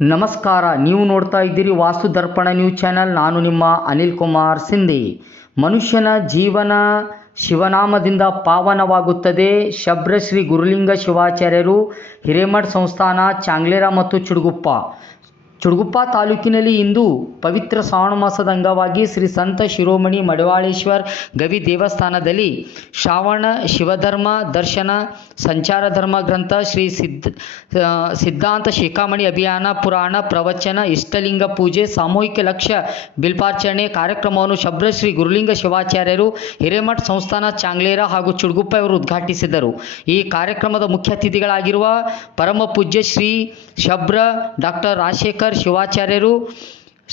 ನಮಸ್ಕಾರ, ನೀವು ನೋಡ್ತಾ ಇದ್ದೀರಿ ವಾಸ್ತು ದರ್ಪಣ ನ್ಯೂಸ್ ಚಾನೆಲ್. ನಾನು ನಿಮ್ಮ ಅನಿಲ್ ಕುಮಾರ್ ಸಿಂಧಿ. ಮನುಷ್ಯನ ಜೀವನ ಶಿವನಾಮದಿಂದ ಪಾವನವಾಗುತ್ತದೆ. ಶಬ್ರ ಶ್ರೀ ಗುರುಲಿಂಗ ಶಿವಾಚಾರ್ಯರು, ಹಿರೇಮಠ ಸಂಸ್ಥಾನ, ಚಾಂಗ್ಲೇರ ಮತ್ತು ಚುಡುಗುಪ್ಪ ತಾಲೂಕಿನಲ್ಲಿ ಇಂದು ಪವಿತ್ರ ಶ್ರಾವಣ ಮಾಸದ ಅಂಗವಾಗಿ ಶ್ರೀ ಸಂತ ಶಿರೋಮಣಿ ಮಡಿವಾಳೇಶ್ವರ ಗವಿ ದೇವಸ್ಥಾನದಲ್ಲಿ ಶ್ರಾವಣ ಶಿವಧರ್ಮ ದರ್ಶನ ಸಂಚಾರ ಧರ್ಮ ಗ್ರಂಥ ಶ್ರೀ ಸಿದ್ಧಾಂತ ಶಿಖಾಮಣಿ ಅಭಿಯಾನ ಪುರಾಣ ಪ್ರವಚನ ಇಷ್ಟಲಿಂಗ ಪೂಜೆ ಸಾಮೂಹಿಕ ಲಕ್ಷ ಬಿಲ್ಪಾರ್ಚನೆ ಕಾರ್ಯಕ್ರಮವನ್ನು ಶಬ್ರ ಶ್ರೀ ಗುರುಲಿಂಗ ಶಿವಾಚಾರ್ಯರು, ಹಿರೇಮಠ ಸಂಸ್ಥಾನ, ಚಾಂಗ್ಲೇರ ಹಾಗೂ ಚುಡುಗುಪ್ಪ ಅವರು ಉದ್ಘಾಟಿಸಿದರು. ಈ ಕಾರ್ಯಕ್ರಮದ ಮುಖ್ಯ ಅತಿಥಿಗಳಾಗಿರುವ ಪರಮ ಪೂಜ್ಯ ಶ್ರೀ ಶಬ್ರ ಡಾಕ್ಟರ್ ರಾಜಶೇಖರ್ ಶಿವಾಚಾರ್ಯರು,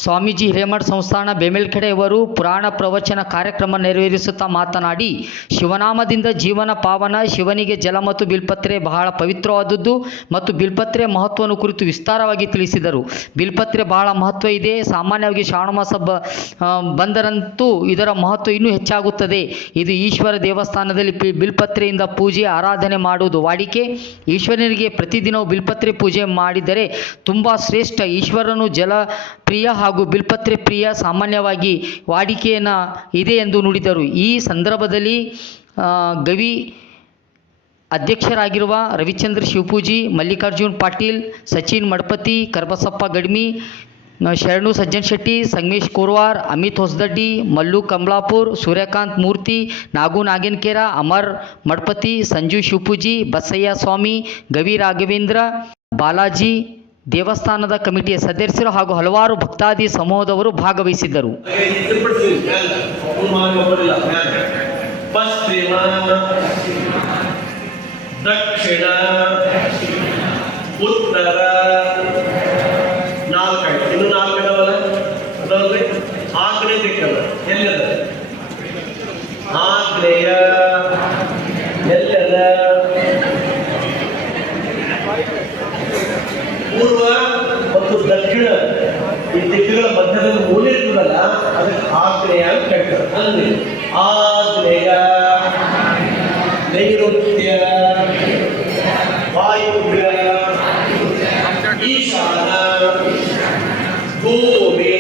ಸ್ವಾಮೀಜಿ ಹಿರೇಮಠ ಸಂಸ್ಥಾನ ಬೇಮೆಲ್ಕೆಡೆ ಇವರು ಪುರಾಣ ಪ್ರವಚನ ಕಾರ್ಯಕ್ರಮ ನೆರವೇರಿಸುತ್ತಾ ಮಾತನಾಡಿ, ಶಿವನಾಮದಿಂದ ಜೀವನ ಪಾವನ. ಶಿವನಿಗೆ ಜಲ ಮತ್ತು ಬಿಲ್ಪತ್ರೆ ಬಹಳ ಪವಿತ್ರವಾದದ್ದು ಮತ್ತು ಬಿಲ್ಪತ್ರೆ ಮಹತ್ವವನ್ನು ಕುರಿತು ವಿಸ್ತಾರವಾಗಿ ತಿಳಿಸಿದರು. ಬಿಲ್ಪತ್ರೆ ಬಹಳ ಮಹತ್ವ ಇದೆ. ಸಾಮಾನ್ಯವಾಗಿ ಶ್ರಾವಣ ಮಾಸ ಬಂದರಂತೂ ಇದರ ಮಹತ್ವ ಇನ್ನೂ ಹೆಚ್ಚಾಗುತ್ತದೆ. ಇದು ಈಶ್ವರ ದೇವಸ್ಥಾನದಲ್ಲಿ ಬಿಲ್ಪತ್ರೆಯಿಂದ ಪೂಜೆ ಆರಾಧನೆ ಮಾಡುವುದು ವಾಡಿಕೆ. ಈಶ್ವರನಿಗೆ ಪ್ರತಿದಿನವೂ ಬಿಲ್ಪತ್ರೆ ಪೂಜೆ ಮಾಡಿದರೆ ತುಂಬ ಶ್ರೇಷ್ಠ. ಈಶ್ವರನು ಜಲ ಪ್ರಿಯ ಹಾಗೂ ಬಿಲ್ಪತ್ರೆ ಪ್ರಿಯ ಸಾಮಾನ್ಯವಾಗಿ ವಾಡಿಕೆಯನ್ನು ಇದೆ ಎಂದು ನುಡಿದರು. ಈ ಸಂದರ್ಭದಲ್ಲಿ ಗವಿ ಅಧ್ಯಕ್ಷರಾಗಿರುವ ರವಿಚಂದ್ರ ಶಿವಪೂಜಿ, ಮಲ್ಲಿಕಾರ್ಜುನ್ ಪಾಟೀಲ್, ಸಚಿನ್ ಮಡಪತಿ, ಕರ್ಬಸಪ್ಪ ಗಡ್ಮಿ, ಶರಣು ಸಜ್ಜನ್ ಶೆಟ್ಟಿ, ಸಂಗಮೇಶ್ ಕೋರ್ವಾರ್, ಅಮಿತ್ ಹೊಸದಡ್ಡಿ, ಮಲ್ಲು ಕಮಲಾಪುರ್, ಸೂರ್ಯಕಾಂತ್ ಮೂರ್ತಿ, ನಾಗು ನಾಗೇನ್ಕೇರ, ಅಮರ್ ಮಡಪತಿ, ಸಂಜು ಶಿವಪೂಜಿ, ಬಸಯ್ಯ ಸ್ವಾಮಿ, ಗವಿ ರಾಘವೇಂದ್ರ, ಬಾಲಾಜಿ, ದೇವಸ್ಥಾನದ ಕಮಿಟಿಯ ಸದಸ್ಯರು ಹಾಗೂ ಹಲವಾರು ಭಕ್ತಾದಿ ಸಮೂಹದವರು ಭಾಗವಹಿಸಿದ್ದರು. ದಕ್ಷಿಣ ಉತ್ತರ ಇನ್ನು ನಾಲ್ಕೈದವಲ್ಲ ಅದಲ್ರಿ. ಆಗ್ನೇಯ ದಿಕ್ಕಲ್ಲ ಎಲ್ಲದ ಆಗ್ನೇಯ ಎಲ್ಲದ ಪೂರ್ವ ಮತ್ತು ದಕ್ಷಿಣ ಈ ದಿಕ್ಕುಗಳ ಮಧ್ಯದಲ್ಲಿ ಮೂಲೆ ಇರ್ತದಲ್ಲ ಅದಕ್ಕೆ ಆಗ್ನೇಯ ಅಂತ ಹೇಳ್ತಾರೆ. ಅಲ್ಲಿ ಆಗ್ನೇಯ, ನೈಋತ್ಯ, ವಾಯುವ್ಯ, ಈಶಾನ, ಭೂಮಿ.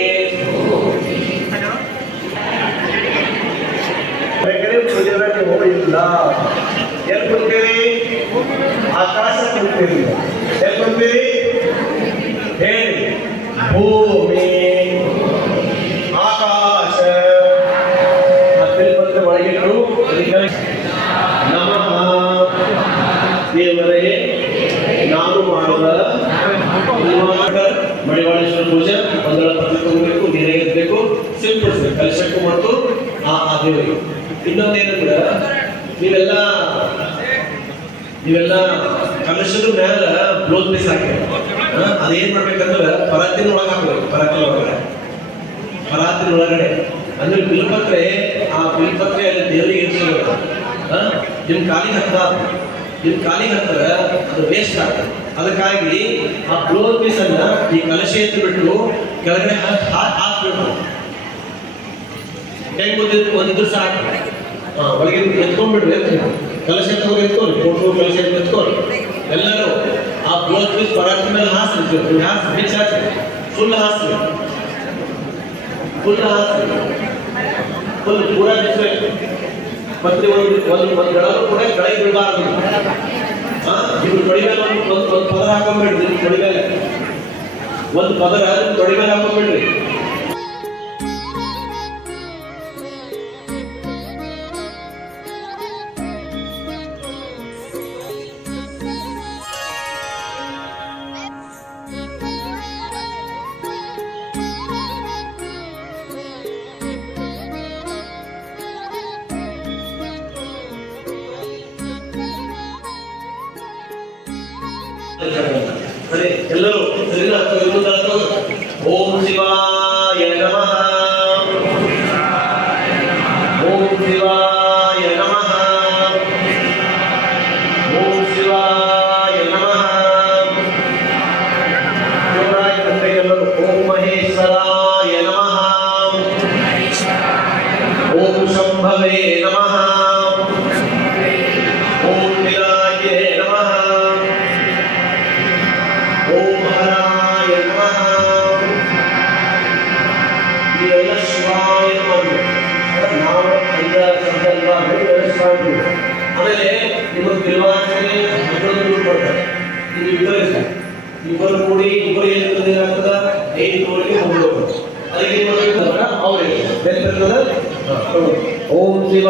ಪೂಜೆಗೆ ಹೋಗಿಲ್ಲ. ಎಲ್ಲಿ ಕುಂತೀರಿ? ಆಕಾಶ ಕುಂತೀರಿ. ಎಲ್ಲಿ ಕುಂತೀರಿ? ಹೇಳಿ. ಭೂಮಿ, ಆಕಾಶ. ಮತ್ತೆ ಒಳಗಿಟ್ಟು ನಮಃ ದೇವರೇ, ನಾನು ಮಾಡುವ ಮಡಿವಾಳೇಶ್ವರ ಪೂಜೆ ಒಂದರ ಪತ್ರಿಕೆ ಹೋಗಬೇಕು, ನೀರೇ ಇರಬೇಕು, ಸಿಂಪಡಿಸ್ಬೇಕು, ಕಲಶಕ್ಕೂ ಮತ್ತು ಆ ದೇವರಿಗೆ. ಇನ್ನೊಂದೇನಂದ್ರೆ ನೀವೆಲ್ಲ ಕಲಶದ ಮೇಲೆ ಬ್ಲೌಸ್ ಪೀಸ್ ಹಾಕಿ ಅದೇನ್ ಮಾಡ್ಬೇಕಂದ್ರೆ ಪರಾತಿನ ಒಳಗೆ ಹಾಕ್ಬೇಕು. ಪರಾತಿನ ಒಳಗಡೆ ಅಂದ್ರೆ ಬಿಲ್ಪತ್ರೆ, ಆ ಬಿಲ್ಪತ್ರೆ ಅಲ್ಲಿ ದೇವರಿಗೆ ಇರಿಸಬೇಕು. ನಿಮ್ ಕಾಲಿಗೆ ಹತ್ತಿರ ಅದು ವೇಸ್ಟ್ ಆಗ್ತದೆ. ಅದಕ್ಕಾಗಿ ಆ ಬ್ಲೌಸ್ ಪೀಸ್ ಅನ್ನ ಈ ಕಲಶ ಎತ್ತು ಬಿಟ್ಟು ಕೆಳಗಡೆ ಹಾಕ್ಬೇಕು. ಹೆಂಗ್ ಒಂದಿದ್ರು ಸಾಕು. ಒಳಗೆ ಎತ್ಕೊಂಡ್ಬಿಡ್ರಿ, ಕಲಶ ಎತ್ಕೊಂಡು ಎತ್ಕೊಳ್ಳಿ, ಫೋಟೋ ಕಲಶ ಎತ್ಕೊಳ್ಳಿ. ಎಲ್ಲರೂ ಆ ಬ್ಲೌಸ್ ಪೀಸ್ ಪರಾತಿ ಮೇಲೆ ಹಾಸ್ರಿ, ಬಿಚ್ಚಿ ಹಾಕ್ರಿ, ಫುಲ್ ಪೂರ ಬಿಚ್ಚಬೇಕು. ಮತ್ತೆ ಒಂದು ಗಳರು ಕೂಡ ಕೆಳಗೆ ಬಿಡಬಾರ್ದು. ಇವ್ರು ತೊಡಿ ಮೇಲೆ ಒಂದು ಪದರ ಹಾಕೊಂಡ್ಬಿಡ್ರಿ. ತೊಡಿ ಮೇಲೆ ಒಂದು ಪದರ ತೊಡಿ ಮೇಲೆ ಹಾಕೊಂಡ್ಬಿಡ್ರಿ. ಎಲ್ಲರೂ ಓಂ ಶಿವಾಯ ನಮಃ, ಓಂ ಶಿವಾಯ ನಮಃ, ಓಂ ಶಿವಾಯ ನಮಃ. ಎಲ್ಲರೂ ಓಂ ಮಹೇಶ್ವರಾಯ ನಮಃ, ಓಂ ಶಂಭವೇ ನಮಃ, ಓಂ ವಿರಾಜೇ ನಮಃ, ಓಂ ಹರಾಯ ನಮಃ. ನಾವು ಐದ ಶಬ್ದ ಅಲ್ವಾ ಆಮೇಲೆ ನಿಮಗೆ ಬಿಲ್ವಾಚನೆ ಮಕ್ಕಳನ್ನು ದುಡ್ಡು ಕೊಡ್ತಾರೆ ನೀವು ಇಬ್ಬರು ಕೂಡಿ ಇಬ್ಬರು ಏನಾಗ್ತದ 5 ಕೋಟಿಗೆ ಹೋಗ್ಬೇಕು ಅದಕ್ಕೆ ಏನು ಮಾಡಬೇಕು ಅವ್ರಿಗೆ ಓಂ ಶಿವ